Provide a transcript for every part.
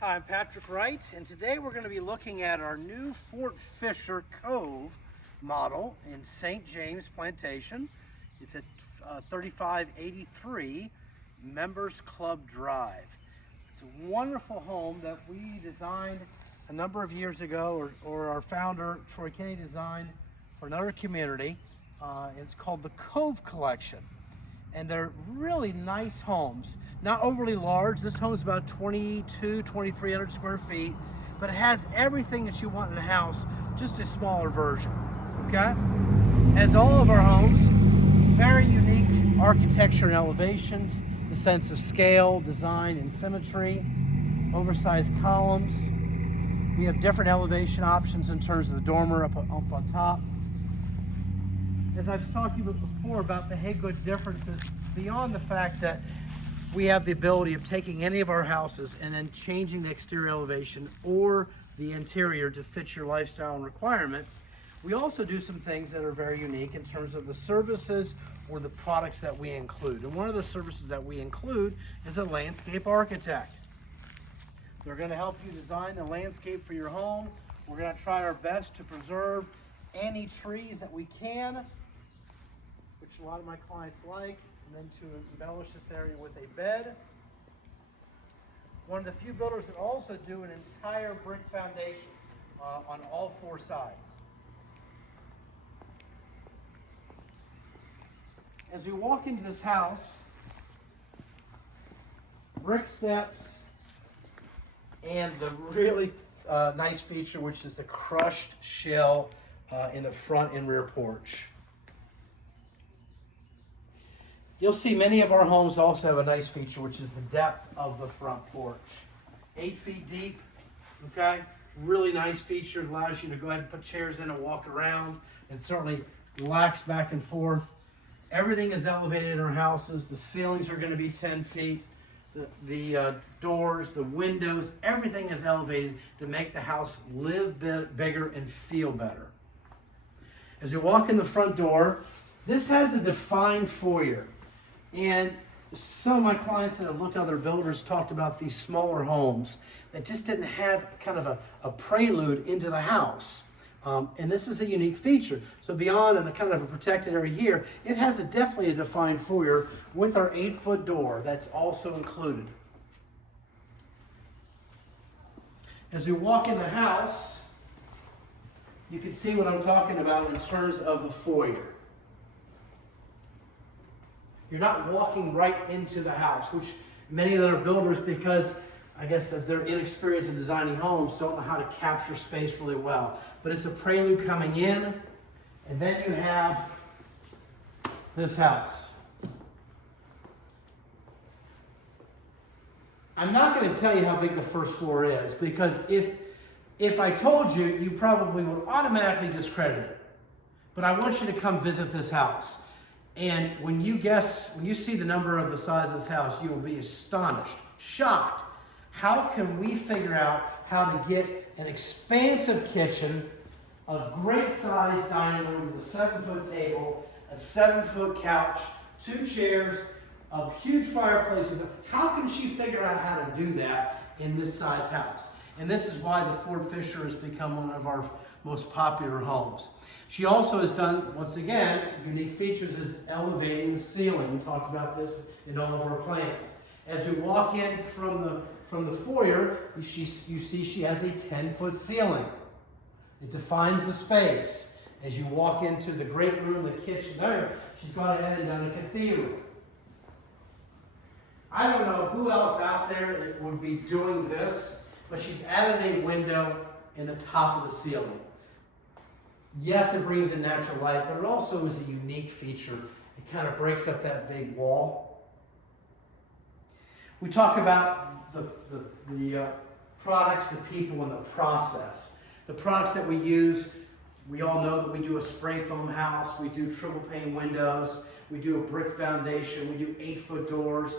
Hi, I'm Patrick Wright, and today we're going to be looking at our new Fort Fisher Cove model in St. James Plantation. It's at 3583 Members Club Drive. It's a wonderful home that we designed a number of years ago, or our founder, Troy Kenny, designed for another community. It's called the Cove Collection. And they're really nice homes, not overly large. This home is about 2,300 square feet, but it has everything that you want in a house, just a smaller version, okay? As all of our homes, very unique architecture and elevations, the sense of scale, design, and symmetry, oversized columns. We have different elevation options in terms of the dormer up on top. As I've talked to you before about the Haygood differences, beyond the fact that we have the ability of taking any of our houses and then changing the exterior elevation or the interior to fit your lifestyle and requirements, we also do some things that are very unique in terms of the services or the products that we include. And one of the services that we include is a landscape architect. They're going to help you design the landscape for your home. We're going to try our best to preserve any trees that we can, which a lot of my clients like, and then to embellish this area with a bed. One of the few builders that also do an entire brick foundation on all four sides. As we walk into this house, brick steps and the really nice feature, which is the crushed shell in the front and rear porch. You'll see many of our homes also have a nice feature, which is the depth of the front porch. 8 feet deep, okay? Really nice feature. It allows you to go ahead and put chairs in and walk around and certainly relax back and forth. Everything is elevated in our houses. The ceilings are going to be 10 feet. The doors, the windows, everything is elevated to make the house live bigger and feel better. As you walk in the front door, this has a defined foyer. And some of my clients that have looked at other builders talked about these smaller homes that just didn't have kind of a prelude into the house. And this is a unique feature. So beyond and a kind of a protected area here, it has definitely a defined foyer with our 8-foot door that's also included. As we walk in the house, you can see what I'm talking about in terms of the foyer. You're not walking right into the house, which many other builders, because I guess if they're inexperienced in designing homes, don't know how to capture space really well. But it's a prelude coming in, and then you have this house. I'm not going to tell you how big the first floor is, because if I told you, you probably would automatically discredit it. But I want you to come visit this house. And when you see the number of the size of this house, you will be astonished, shocked. How can we figure out how to get an expansive kitchen, a great sized dining room with a 7-foot table, a 7-foot couch, 2 chairs, a huge fireplace? How can she figure out how to do that in this size house? And this is why the Fort Fisher has become one of our most popular homes. She also has done, once again, unique features is elevating the ceiling. We talked about this in all of our plans. As we walk in from the foyer, you see she has a 10-foot ceiling. It defines the space. As you walk into the great room, the kitchen there, she's gone ahead and done a cathedral. I don't know who else out there that would be doing this, but she's added a window in the top of the ceiling. Yes, it brings in natural light, but it also is a unique feature. It kind of breaks up that big wall. We talk about the products, the people, and the process. The products that we use, we all know that we do a spray foam house, we do triple pane windows, we do a brick foundation, we do 8-foot doors,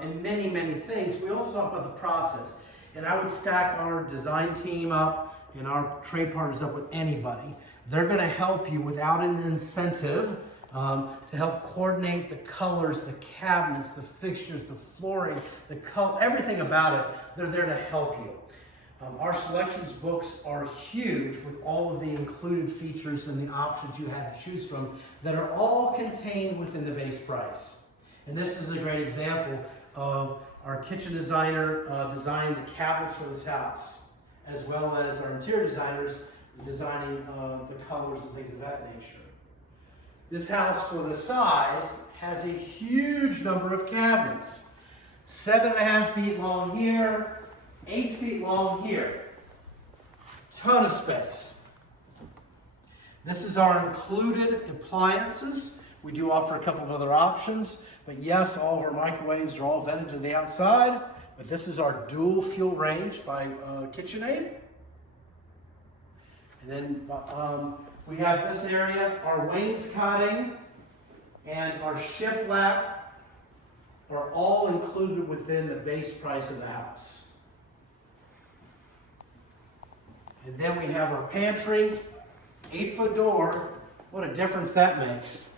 and many, many things. We also talk about the process. And I would stack our design team up and our trade partners up with anybody. They're going to help you without an incentive to help coordinate the colors, the cabinets, the fixtures, the flooring, the color, everything about it. They're there to help you. Our selections books are huge with all of the included features and the options you have to choose from that are all contained within the base price. And this is a great example of our kitchen designer designing the cabinets for this house, as well as our interior designers designing the colors and things of that nature. This house, for the size, has a huge number of cabinets. 7.5 feet long here, 8 feet long here. Ton of space. This is our included appliances. We do offer a couple of other options, but yes, all of our microwaves are all vented to the outside. But this is our dual fuel range by KitchenAid. And then we have this area, our wainscoting and our shiplap are all included within the base price of the house. And then we have our pantry, 8-foot door. What a difference that makes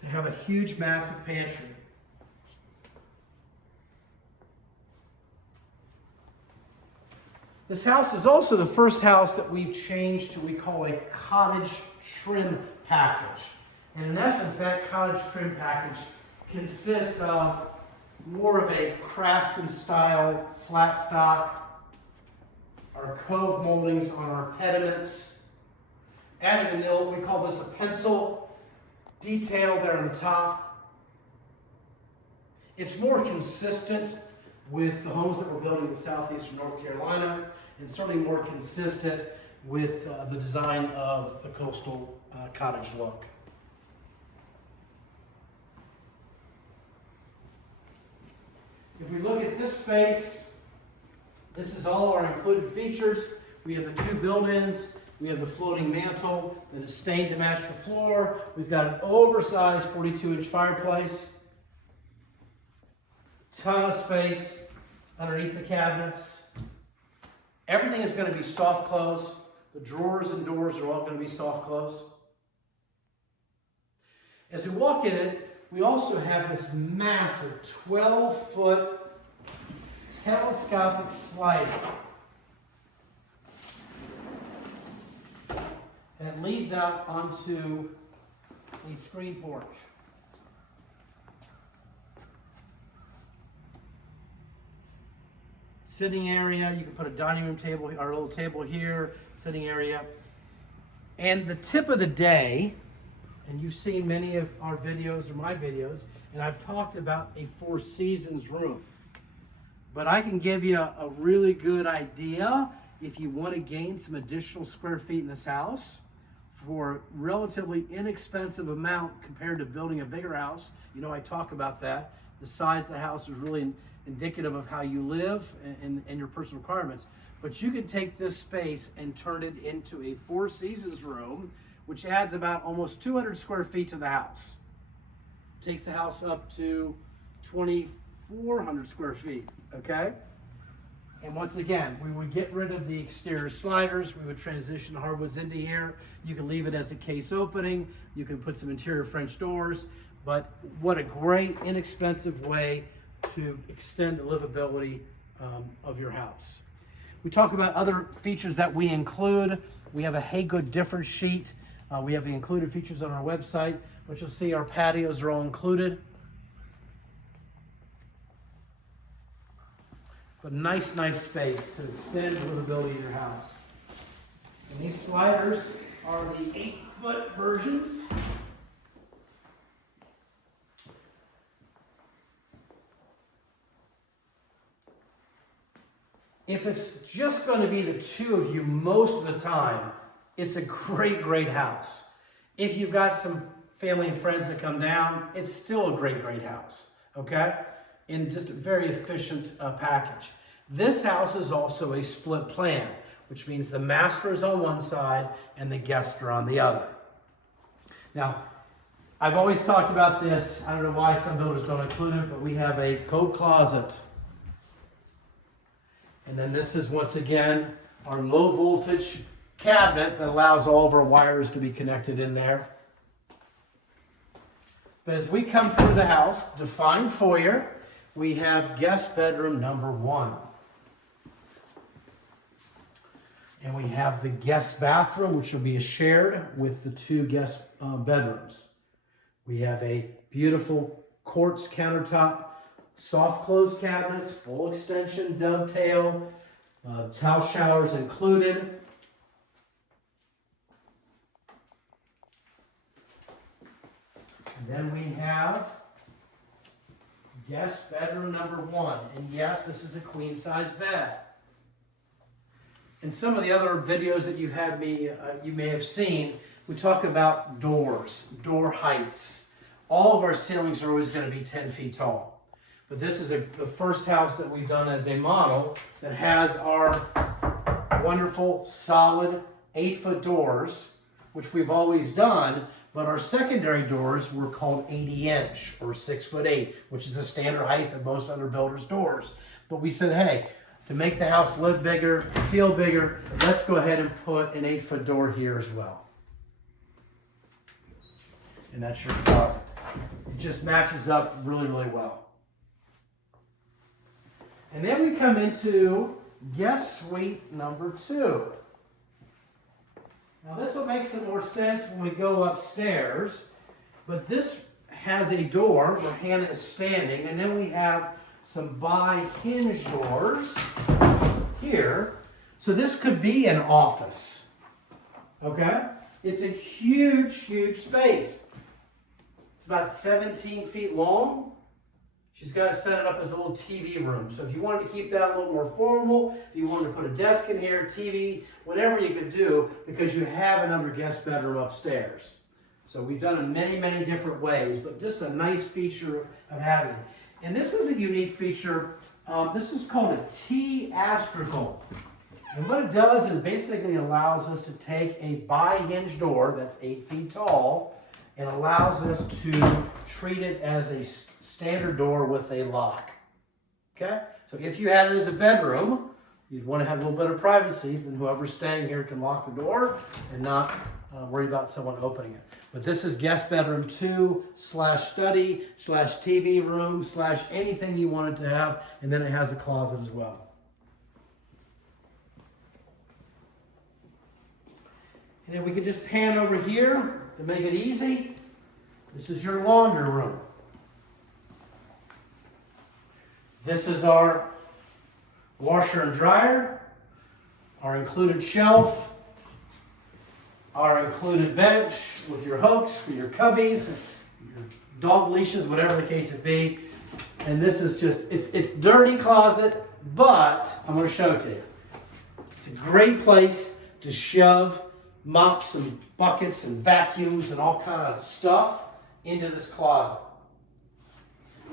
to have a huge, massive pantry. This house is also the first house that we've changed to what we call a cottage trim package. And in essence, that cottage trim package consists of more of a craftsman style flat stock, our Cove moldings on our pediments, adding a little, we call this a pencil detail there on the top. It's more consistent with the homes that we're building in southeastern North Carolina, and certainly more consistent with the design of the coastal cottage look. If we look at this space, this is all our included features. We have the 2 built-ins. We have the floating mantle that is stained to match the floor. We've got an oversized 42-inch fireplace. Ton of space underneath the cabinets. Everything is going to be soft close. The drawers and doors are all going to be soft close. As we walk in it, we also have this massive 12-foot telescopic slider that leads out onto a screen porch. Sitting area, you can put a dining room table, our little table here, sitting area. And the tip of the day, and you've seen many of our videos or my videos, and I've talked about a 4 Seasons room. But I can give you a really good idea if you want to gain some additional square feet in this house for a relatively inexpensive amount compared to building a bigger house. You know, I talk about that. The size of the house is really indicative of how you live and your personal requirements. But you can take this space and turn it into a 4 Seasons room, which adds about almost 200 square feet to the house. Takes the house up to 2,400 square feet, okay? And once again, we would get rid of the exterior sliders. We would transition the hardwoods into here. You can leave it as a case opening. You can put some interior French doors. But what a great, inexpensive way to extend the livability of your house. We talk about other features that we include. We have a Hey Good Difference sheet. We have the included features on our website, but you'll see our patios are all included. But nice space to extend the livability of your house. And these sliders are the 8-foot versions. If it's just going to be the 2 of you most of the time, it's a great house. If you've got some family and friends that come down, it's still a great house, okay? In just a very efficient package. This house is also a split plan, which means the master is on one side and the guests are on the other. Now, I've always talked about this. I don't know why some builders don't include it, but we have a coat closet. And then this is, once again, our low voltage cabinet that allows all of our wires to be connected in there. But as we come through the house, defined foyer, we have guest bedroom number 1. And we have the guest bathroom, which will be shared with the 2 guest bedrooms. We have a beautiful quartz countertop, soft close cabinets, full extension, dovetail, towel showers included. And then we have guest bedroom number 1. And yes, this is a queen size bed. In some of the other videos that you may have seen, we talk about doors, door heights. All of our ceilings are always going to be 10 feet tall. But this is the first house that we've done as a model that has our wonderful, solid 8-foot doors, which we've always done, but our secondary doors were called 80-inch or 6'8", which is the standard height of most other builders' doors. But we said, hey, to make the house look bigger, feel bigger, let's go ahead and put an 8-foot door here as well. And that's your closet. It just matches up really, really well. And then we come into guest suite number 2. Now this will make some more sense when we go upstairs, but has a door where Hannah is standing, and then we have some bi-hinge doors here. So this could be an office, okay? It's a huge, huge space. It's about 17 feet long. She's got to set it up as a little TV room. So if you wanted to keep that a little more formal, if you wanted to put a desk in here, TV, whatever you could do, because you have another guest bedroom upstairs. So we've done it many, many different ways, but just a nice feature of having it. And this is a unique feature. This is called a T-astrical. And what it does is basically allows us to take a bi-hinge door that's 8 feet tall and allows us to treat it as a standard door with a lock. Okay? So if you had it as a bedroom, you'd want to have a little bit of privacy, then whoever's staying here can lock the door and not worry about someone opening it. But this is guest bedroom 2/study/TV room/ anything you want it to have, and then it has a closet as well. And then we can just pan over here to make it easy. This is your laundry room. This is our washer and dryer, our included shelf, our included bench with your hooks for your cubbies, your dog leashes, whatever the case it be. And this is just, it's dirty closet, but I'm going to show it to you. It's a great place to shove mops and buckets and vacuums and all kind of stuff into this closet.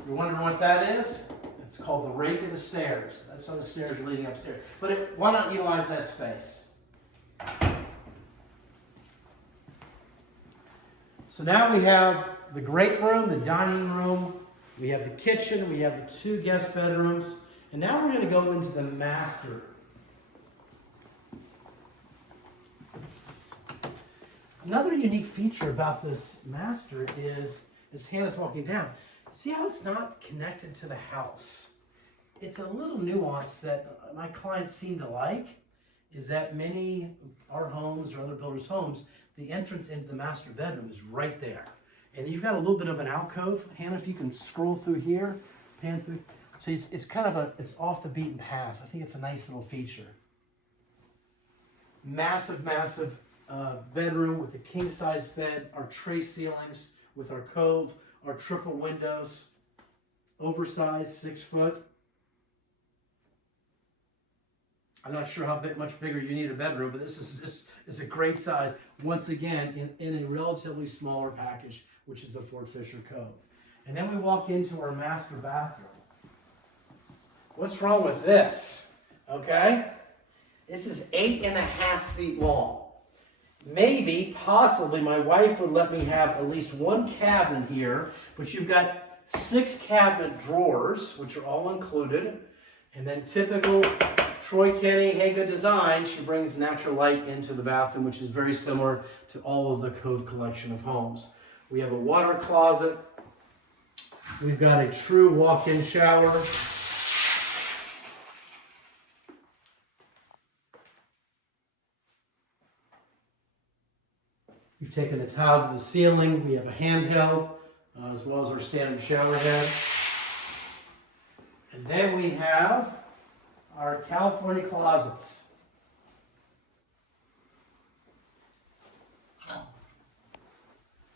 You're wondering what that is? It's called the rake of the stairs. That's on the stairs leading upstairs. But why not utilize that space? So now we have the great room, the dining room, we have the kitchen, we have the 2 guest bedrooms, and now we're going to go into the master. Another unique feature about this master is, as Hannah's walking down, see how it's not connected to the house? It's a little nuance that my clients seem to like, is that many of our homes or other builders' homes, the entrance into the master bedroom is right there. And you've got a little bit of an alcove. Hannah, if you can scroll through here, pan through. So it's kind of it's off the beaten path. I think it's a nice little feature. Massive, massive bedroom with a king-size bed, our tray ceilings with our Cove, our triple windows, oversized, 6 foot. I'm not sure how much bigger you need a bedroom, but this is a great size. Once again, in a relatively smaller package, which is the Fort Fisher Cove. And then we walk into our master bathroom. What's wrong with this? Okay? This is 8.5 feet long. Maybe, possibly, my wife would let me have at least 1 cabinet here, but you've got 6 cabinet drawers, which are all included. And then typical Troy Kenny, hey, good design, she brings natural light into the bathroom, which is very similar to all of the Cove collection of homes. We have a water closet, We've got a true walk-in shower. We've taken the tile to the ceiling. We have a handheld, as well as our standard shower head. And then we have our California closets.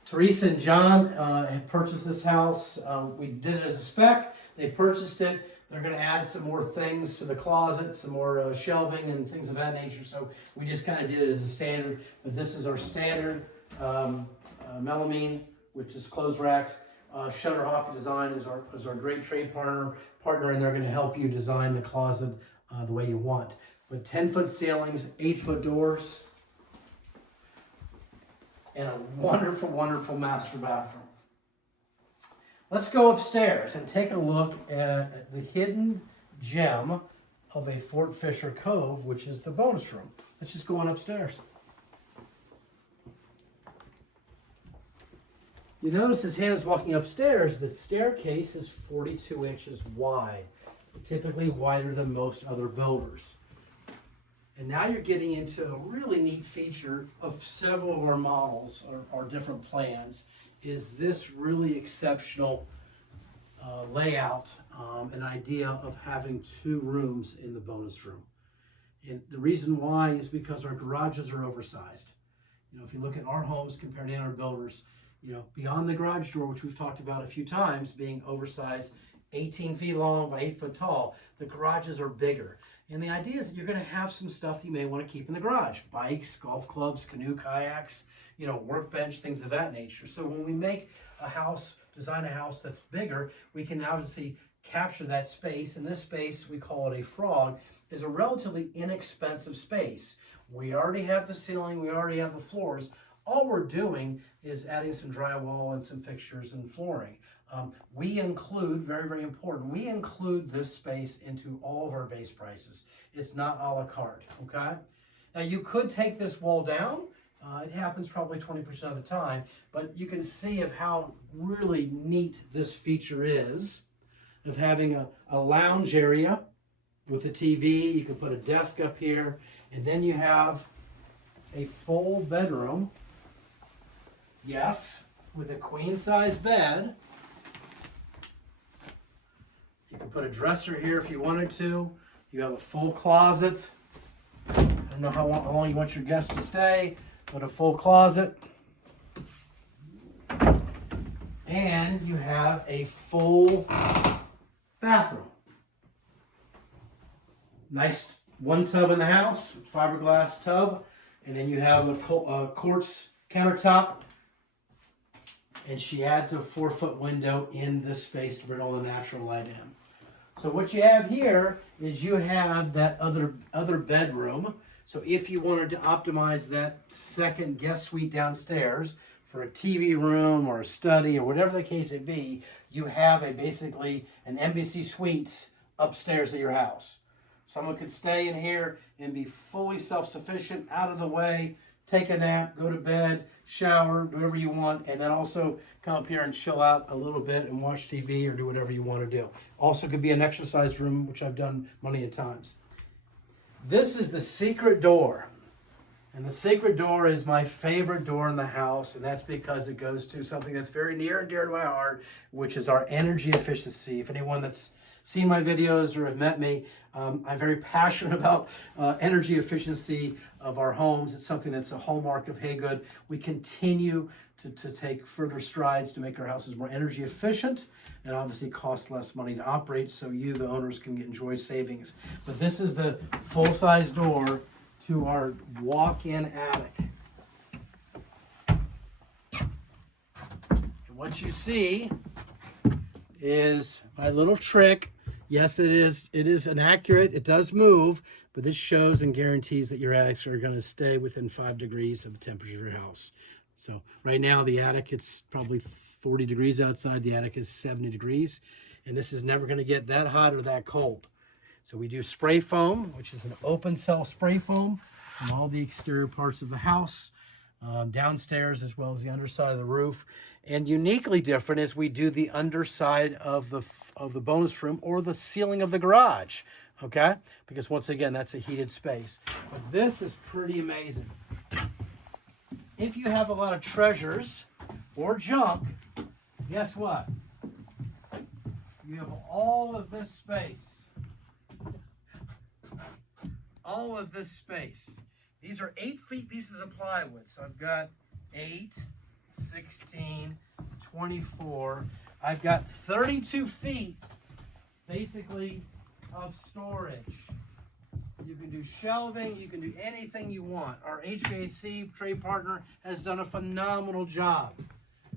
Teresa and John have purchased this house. We did it as a spec. They purchased it. They're going to add some more things to the closet, some more shelving and things of that nature. So we just kind of did it as a standard. But this is our standard melamine, which is clothes racks. Shutterhawk Design is our great trade partner, and they're going to help you design the closet the way you want. But 10-foot ceilings, 8-foot doors, and a wonderful, wonderful master bathroom. Let's go upstairs and take a look at the hidden gem of a Fort Fisher Cove, which is the bonus room. Let's just go on upstairs. You notice as Hannah's walking upstairs, the staircase is 42 inches wide, typically wider than most other builders. And now you're getting into a really neat feature of several of our models, our different plans, is this really exceptional layout, an idea of having 2 rooms in the bonus room. And the reason why is because our garages are oversized. You know, if you look at our homes compared to other builders, you know, beyond the garage door, which we've talked about a few times, being oversized, 18 feet long by 8 foot tall, the garages are bigger. And the idea is that you're going to have some stuff you may want to keep in the garage. Bikes, golf clubs, canoe, kayaks, you know, workbench, things of that nature. So when we make a house, design a house that's bigger, we can obviously capture that space. And this space, we call it a frog, is a relatively inexpensive space. We already have the ceiling, we already have the floors. All we're doing is adding some drywall and some fixtures and flooring. We include, very, very important, we include this space into all of our base prices. It's not a la carte, okay? Now you could take this wall down. It happens probably 20% of the time, but you can see of how really neat this feature is, of having a lounge area with a TV. You can put a desk up here, and then you have a full bedroom. Yes, with a queen-size bed. You can put a dresser here if you wanted to. You have a full closet. I don't know how long you want your guests to stay, but a full closet. And you have a full bathroom. Nice one tub in the house, fiberglass tub. And then you have a quartz countertop. And she adds a 4-foot window in this space to bring all the natural light in. So what you have here is you have that other bedroom. So if you wanted to optimize that second guest suite downstairs for a TV room or a study or whatever the case may be, you have basically an NBC Suites upstairs at your house. Someone could stay in here and be fully self-sufficient, out of the way, take a nap, go to bed, shower, do whatever you want, and then also come up here and chill out a little bit and watch TV or do whatever you want to do. Also could be an exercise room, which I've done many a times. This is the secret door. And the secret door is my favorite door in the house, and that's because it goes to something that's very near and dear to my heart, which is our energy efficiency. If anyone that's seen my videos or have met me, I'm very passionate about energy efficiency of our homes. It's something that's a hallmark of Haygood. We continue to take further strides to make our houses more energy efficient and obviously cost less money to operate, so you, the owners, can enjoy savings. But this is the full-size door to our walk-in attic. And what you see is my little trick. Yes, it is inaccurate. It does move, but this shows and guarantees that your attics are going to stay within 5 degrees of the temperature of your house. So right now the attic, it's probably 40 degrees outside. The attic is 70 degrees, and this is never going to get that hot or that cold. So we do spray foam, which is an open cell spray foam on all the exterior parts of the house. downstairs as well as the underside of the roof. And uniquely different is we do the underside of the bonus room or the ceiling of the garage, okay? Because once again, that's a heated space. But this is pretty amazing. If you have a lot of treasures or junk, guess what? You have all of this space. All of this space. These are 8 feet pieces of plywood. So I've got 8, 16, 24. I've got 32 feet basically of storage. You can do shelving, you can do anything you want. Our HVAC trade partner has done a phenomenal job.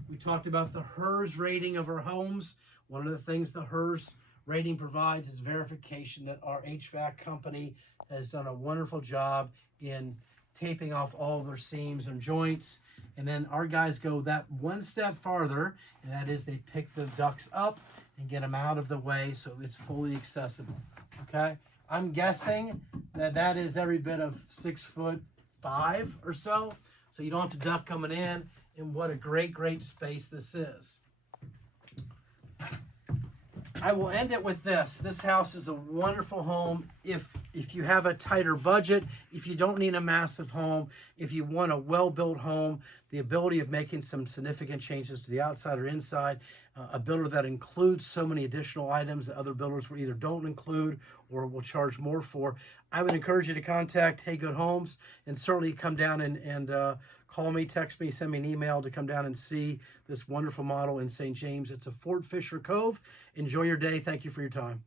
We talked about the HERS rating of our homes. One of the things the HERS rating provides is verification that our HVAC company has done a wonderful job in taping off all of their seams and joints. And then our guys go that one step farther, and that is they pick the ducts up and get them out of the way so it's fully accessible, okay? I'm guessing that that is every bit of 6'5" or so. So you don't have to duck coming in, and what a great, great space this is. I will end it with this. This house is a wonderful home if you have a tighter budget, if you don't need a massive home, if you want a well-built home, the ability of making some significant changes to the outside or inside, a builder that includes so many additional items that other builders will either don't include or will charge more for. I would encourage you to contact Hey Good Homes and certainly come down and call me, text me, send me an email to come down and see this wonderful model in St. James. It's a Fort Fisher Cove. Enjoy your day. Thank you for your time.